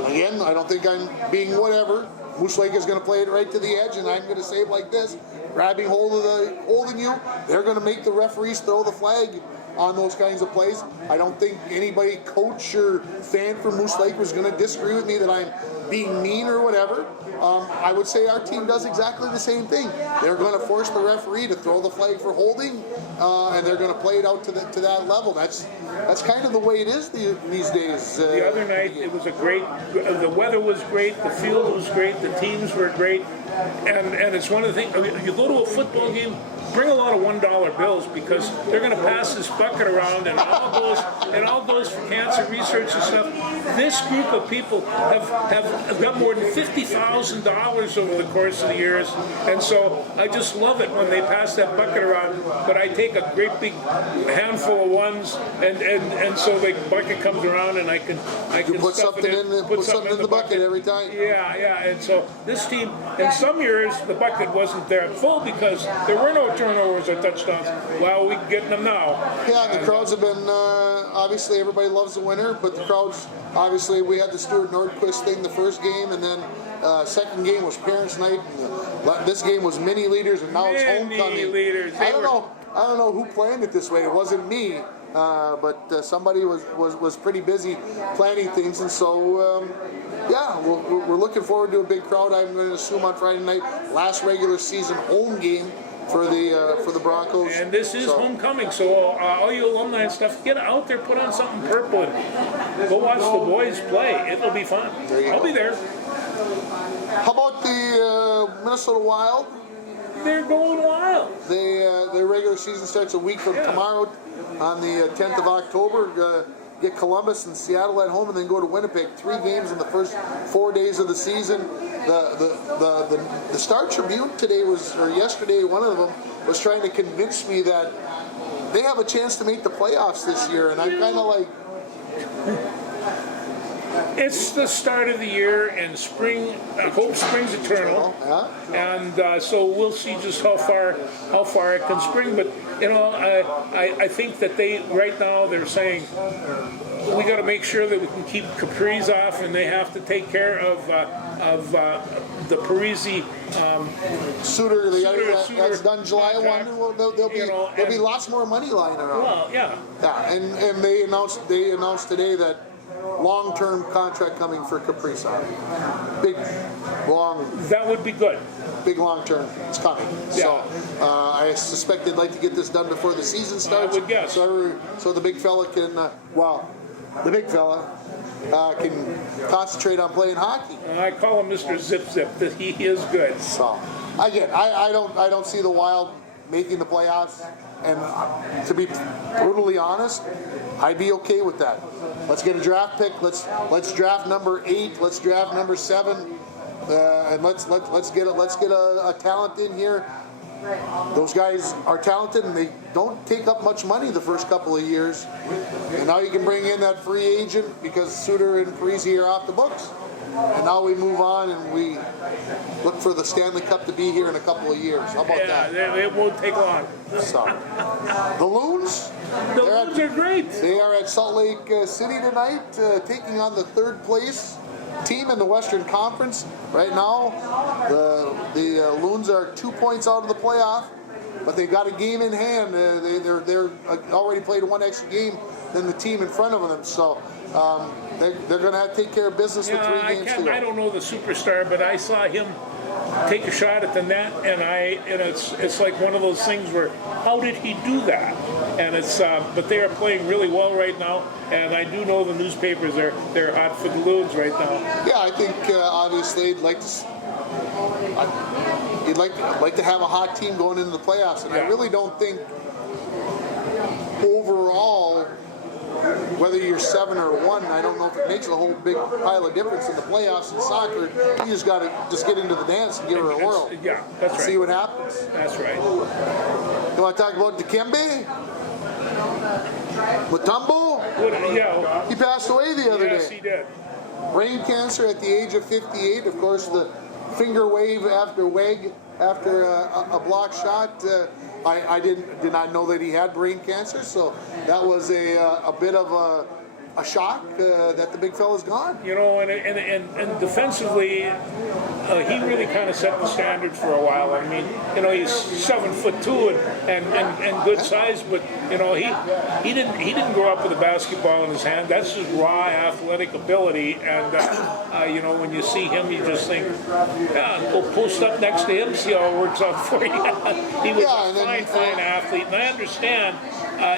Again, I don't think I'm being whatever. Moose Lake is going to play it right to the edge, and I'm going to say it like this: grabbing holding you. They're going to make the referees throw the flag on those kinds of plays. I don't think anybody, coach or fan from Moose Lake, was going to disagree with me that I'm being mean or whatever. I would say our team does exactly the same thing. They're going to force the referee to throw the flag for holding, and they're going to play it out to that level. That's kind of the way it is these days. The other night, it was the weather was great, the field was great, the teams were great, and it's one of the things, you go to a football game, bring a lot of $1 bills, because they're going to pass this bucket around, and it all goes for cancer research and stuff. This group of people have got more than $50,000 over the course of the years, and so I just love it when they pass that bucket around. But I take a great big handful of ones, and so the bucket comes around, and I can put something in the bucket every time. Yeah, and so this team, in some years, the bucket wasn't there full because there were no turnovers or touchdowns. Well, we're getting them now. Yeah, the crowds have been, obviously everybody loves the winner, but the crowds, obviously we had the Stuart Nordquist thing the first game, and then second game was Parents' Night. This game was mini leaders, and now it's homecoming. Leaders. I don't know who planned it this way. It wasn't me, but somebody was pretty busy planning things, and so yeah, we're looking forward to a big crowd. I'm going to assume on Friday night, last regular season home game for the Broncos. And this is homecoming, so all you alumni and stuff, get out there, put on something purple, and go watch the boys play. It'll be fun. I'll be there. How about the Minnesota Wild? They're going wild. Their regular season starts a week from tomorrow on the 10th of October. Get Columbus and Seattle at home, and then go to Winnipeg. 3 games in the first 4 days of the season. The Star Tribune yesterday, one of them was trying to convince me that they have a chance to make the playoffs this year, and I'm kind of like, it's the start of the year, and spring. Hope springs eternal, and so we'll see just how far it can spring. But I think that right now they're saying we got to make sure that we can keep Kaprizov, and they have to take care of the Parisi. Suter, that's done July 1. Well, there'll be lots more money lying around. Well, yeah. Yeah, and they announced today that long-term contract coming for Kaprizov. Big, long. That would be good. Big long-term. It's coming. Yeah. So I suspect they'd like to get this done before the season starts. I would guess. So the big fella can, can concentrate on playing hockey. I call him Mr. Zip Zip. That he is good. So again, I don't see the Wild making the playoffs, and to be brutally honest, I'd be okay with that. Let's get a draft pick. Let's draft number 8. Let's draft number 7, and let's get a talent in here. Those guys are talented, and they don't take up much money the first couple of years. And now you can bring in that free agent because Suter and Parisi are off the books. And now we move on and we look for the Stanley Cup to be here in a couple of years. How about that? It won't take long. So, the Loons? The Loons are great. They are at Salt Lake City tonight, taking on the third place team in the Western Conference. Right now, the Loons are 2 points out of the playoff, but they've got a game in hand. They're already played one extra game than the team in front of them. So they're going to have to take care of business with 3 games to go. I don't know the superstar, but I saw him take a shot at the net, and it's like one of those things where how did he do that? And but they are playing really well right now, and I do know the newspapers they're hot for the Loons right now. Yeah, I think obviously you'd like to have a hot team going into the playoffs, and I really don't think overall whether you're 7 or 1, I don't know if it makes a whole big pile of difference in the playoffs in soccer. You just got to just get into the dance and give her a whirl. Yeah, that's right. See what happens. That's right. You want to talk about Dikembe? Mutombo? Yeah. He passed away the other Yes, day. he did. Brain cancer at the age of 58. Of course, the finger wave after a block shot. I did not know that he had brain cancer, so that was a bit of a shock that the big fella's gone. You know, and defensively, he really kind of set the standard for a while. I mean, you know, he's 7'2" and good size, but you know, he didn't grow up with a basketball in his hand. That's his raw athletic ability, and you know, when you see him, you just think, yeah, go post up next to him, see how it works out for you. He was a fine athlete, and I understand.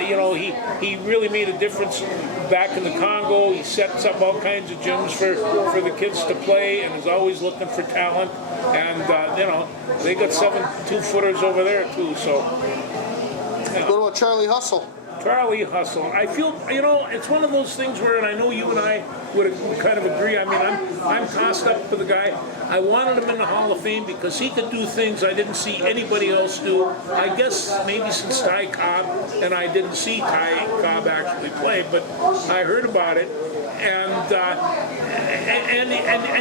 You know, he really made a difference back in the Congo. He sets up all kinds of gyms for the kids to play, and is always looking for talent. And you know, they got 7 2-footers over there too. So, What about Charlie Hustle? Charlie Hustle. I feel, you know, it's one of those things where, and I know you and I would kind of agree. I mean, I'm tossed up for the guy. I wanted him in the Hall of Fame because he could do things I didn't see anybody else do. I guess maybe since Ty Cobb, and I didn't see Ty Cobb actually play, but I heard about it. And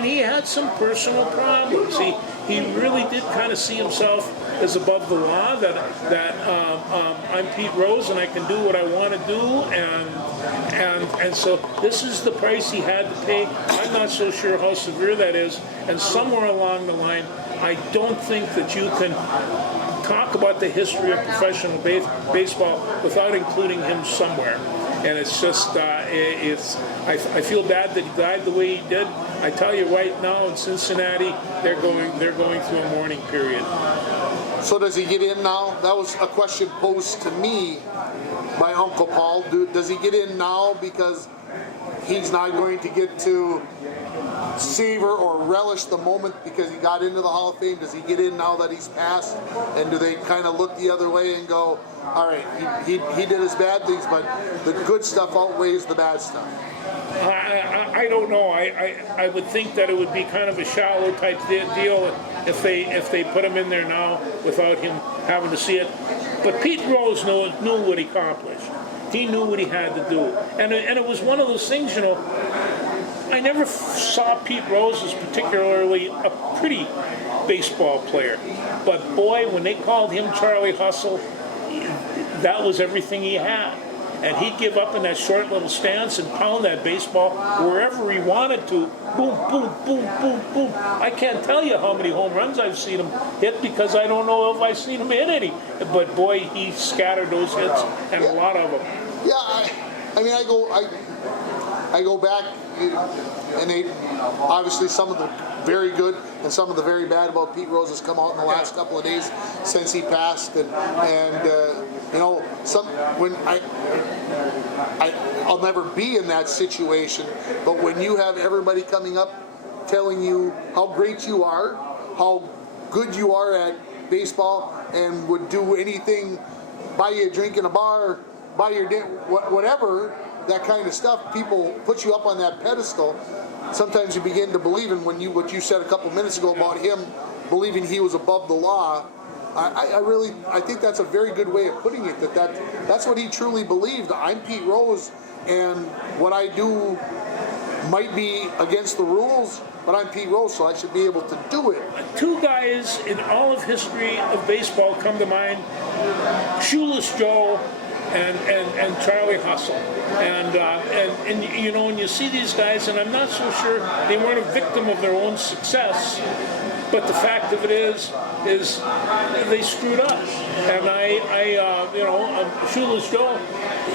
he had some personal problems. He really did kind of see himself as above the law. That I'm Pete Rose and I can do what I want to do, and so this is the price he had to pay. I'm not so sure how severe that is. And somewhere along the line, I don't think that you can talk about the history of professional baseball without including him somewhere. And it's just, I feel bad that he died the way he did. I tell you right now in Cincinnati, they're going through a mourning period. So does he get in now? That was a question posed to me by Uncle Paul. Does he get in now because he's not going to get to savor or relish the moment because he got into the Hall of Fame? Does he get in now that he's passed? And do they kind of look the other way and go, all right, he did his bad things, but the good stuff outweighs the bad stuff? I don't know. I would think that it would be kind of a shallow type deal if they put him in there now without him having to see it. But Pete Rose knew what he accomplished. He knew what he had to do, and it was one of those things, you know. I never saw Pete Rose as particularly a pretty baseball player, but boy, when they called him Charlie Hustle, that was everything he had. And he'd give up in that short little stance and pound that baseball wherever he wanted to. Boom, boom, boom, boom, boom. I can't tell you how many home runs I've seen him hit because I don't know if I've seen him hit any. But boy, he scattered those hits, and a lot of them. Yeah, I mean, I go back, and they obviously some of the very good and some of the very bad about Pete Rose has come out in the last couple of days since he passed, and you know, when I'll never be in that situation, but when you have everybody coming up telling you how great you are, how good you are at baseball, and would do anything, buy you a drink in a bar, buy your dinner, whatever, that kind of stuff, people put you up on that pedestal. Sometimes you begin to believe in what you said a couple minutes ago about him believing he was above the law. I think that's a very good way of putting it. That's what he truly believed. I'm Pete Rose, and what I do might be against the rules, but I'm Pete Rose, so I should be able to do it. Two guys in all of history of baseball come to mind: Shoeless Joe and Charlie Hustle. And you know, when you see these guys, and I'm not so sure they weren't a victim of their own success, but the fact of it is they screwed up. And you know, Shoeless Joe,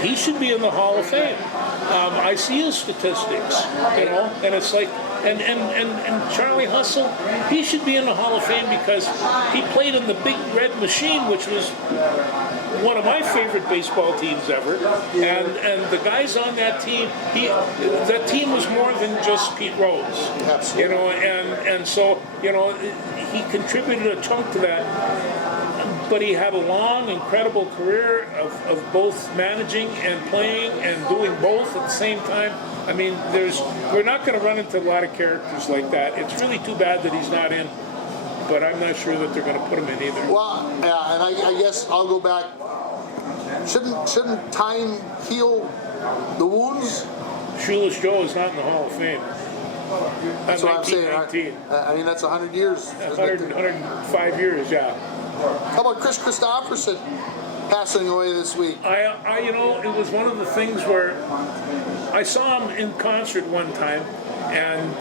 he should be in the Hall of Fame. I see his statistics, you know, and it's like, and Charlie Hustle, he should be in the Hall of Fame because he played in the Big Red Machine, which was one of my favorite baseball teams ever, and the guys on that team, that team was more than just Pete Rose. Absolutely. You know, and so, you know, he contributed a chunk to that. but he had a long, incredible career of both managing and playing and doing both at the same time. I mean, we're not going to run into a lot of characters like that. It's really too bad that he's not in, but I'm not sure that they're going to put him in either. Well, yeah, and I guess I'll go back. Shouldn't time heal the wounds? Shoeless Joe is not in the Hall of Fame. That's what I'm saying. I mean, that's 100 years. 105 years, yeah. How about Chris Christopherson passing away this week? You know, it was one of the things where I saw him in concert one time, and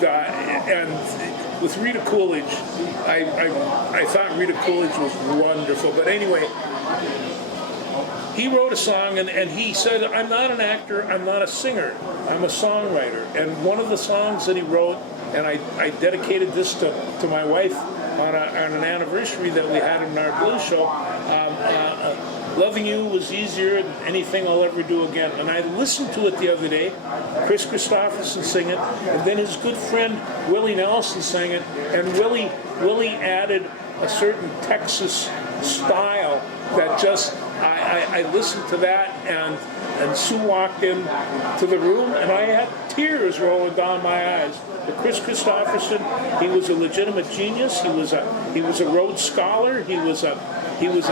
with Rita Coolidge, I thought Rita Coolidge was wonderful. But anyway, he wrote a song, and he said, "I'm not an actor, I'm not a singer, I'm a songwriter." And one of the songs that he wrote, and I dedicated this to my wife on an anniversary that we had in our blues show, "Loving You was easier than anything I'll ever do again." And I listened to it the other day, Chris Christopherson sing it, and then his good friend Willie Nelson sang it, and Willie added a certain Texas style that just, I listened to that, and Sue walked in to the room, and I had tears rolling down my eyes. But Chris Christopherson, he was a legitimate genius. He was a Rhodes Scholar. He was a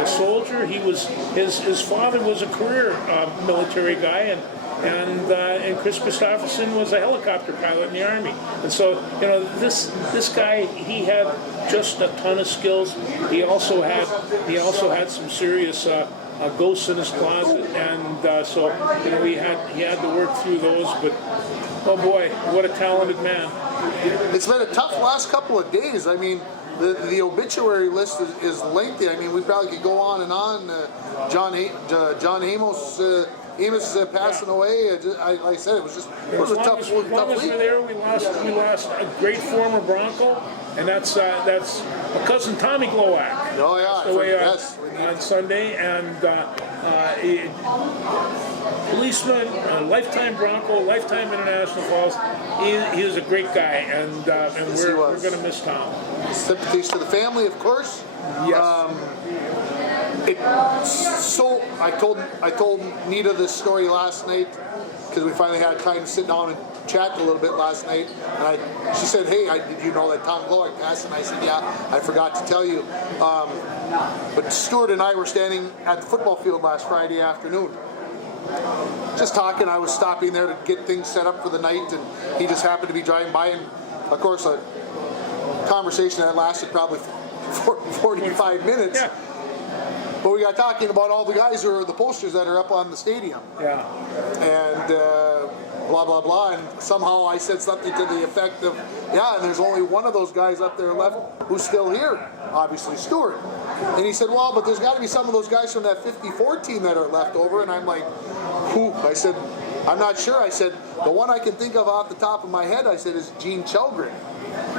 soldier. His father was a career military guy, and Chris Christopherson was a helicopter pilot in the Army. And so, you know, this guy, he had just a ton of skills. He also had some serious ghosts in his closet, and so, you know, he had to work through those. But oh boy, what a talented man! It's been a tough last couple of days. I mean, the obituary list is lengthy. I mean, we probably could go on and on. John Amos passing away. Like I said, it was a tough week. As long as we're there, we lost a great former Bronco, and that's my cousin Tommy Glowak. Oh yeah, passed away on Sunday, and policeman, lifetime Bronco, lifetime International Falls. He was a great guy, and we're going to miss Tom. Sympathies to the family, of course. Yes. I told Nita this story last night because we finally had time to sit down and chat a little bit last night. And she said, "Hey, did you know that Tom Glowak passed?" And I said, "Yeah, I forgot to tell you." But Stuart and I were standing at the football field last Friday afternoon, just talking. I was stopping there to get things set up for the night, and he just happened to be driving by. And of course, a conversation that lasted probably 45 minutes. Yeah. But we got talking about all the guys who are the posters that are up on the stadium. Yeah. And blah, blah, blah. And somehow I said something to the effect of, yeah, and there's only one of those guys up there left who's still here, obviously Stuart. And he said, well, but there's got to be some of those guys from that 54 team that are left over. And I'm like, who? I said, I'm not sure. I said, the one I can think of off the top of my head, I said, is Gene Chelgren.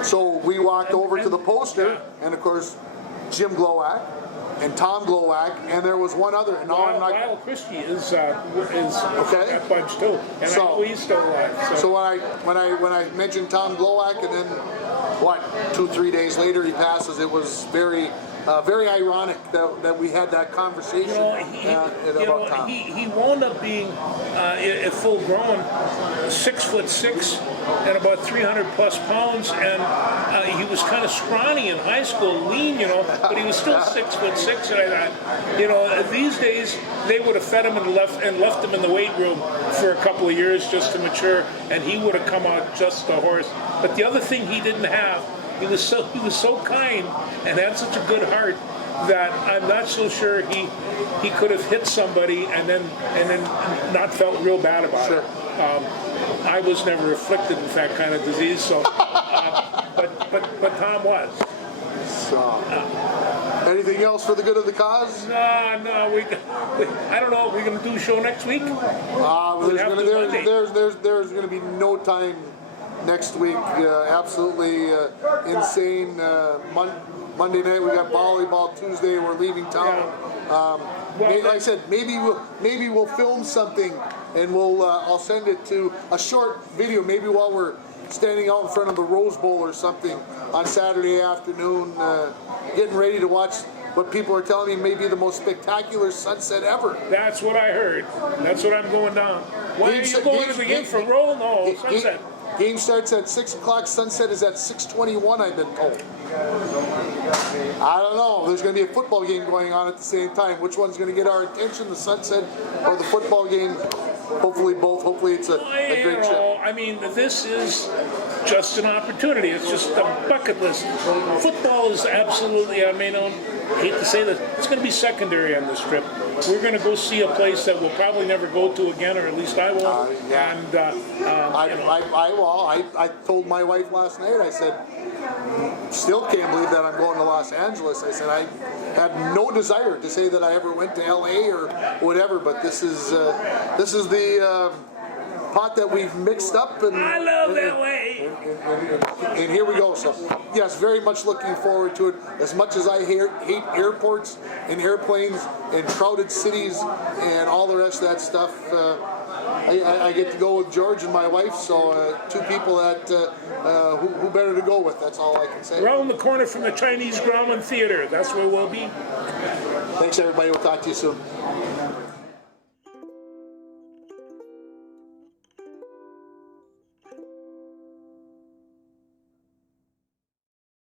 So we walked over to the poster, and of course, Jim Glowak and Tom Glowak, and there was one other. And Lyle Christie is that bunch too, and I know he's still alive. So when I mentioned Tom Glowak, and then 2-3 days later he passes, it was very ironic that we had that conversation about Tom. He wound up being at full grown 6'6" and about 300 plus pounds, and he was kind of scrawny in high school, lean, but he was still 6'6", and I thought, these days they would have fed him and left him in the weight room for a couple of years just to mature, and he would have come out just a horse. But the other thing he didn't have, he was so kind and had such a good heart that I'm not so sure he could have hit somebody and then not felt real bad about it. I was never afflicted with that kind of disease, so but Tom was. So, anything else for the good of the cause? No. I don't know. We're going to do a show next week. There's going to be no time next week. Absolutely insane. Monday night we got volleyball. Tuesday we're leaving town. Like I said, maybe we'll film something and I'll send it to a short video. Maybe while we're standing out in front of the Rose Bowl or something on Saturday afternoon, getting ready to watch what people are telling me may be the most spectacular sunset ever. That's what I heard. That's what I'm going down. Why are you Game- going game- to the game game- for roll? No, Game- sunset. Game starts at 6 o'clock, sunset is at 6:21, I've been told. I don't know. There's going to be a football game going on at the same time. Which one's going to get our attention, the sunset or the football game? Hopefully both. Hopefully it's a You great trip. know, I mean, this is just an opportunity. It's just a bucket list. Football is absolutely, I mean, I hate to say this, it's going to be secondary on this trip. We're going to go see a place that we'll probably never go to again, or at least I won't. Yeah. And, I told my wife last night, I said, still can't believe that I'm going to Los Angeles. I said, I have no desire to say that I ever went to LA or whatever, but this is the pot that we've mixed up. And I love LA. And here we go. So, yes, very much looking forward to it. As much as I hate airports and airplanes and crowded cities and all the rest of that stuff, I get to go with George and my wife. So, two people that who better to go with? That's all I can say. Around the corner from the Chinese Grauman Theater. That's where we'll be. Thanks, everybody. We'll talk to you soon.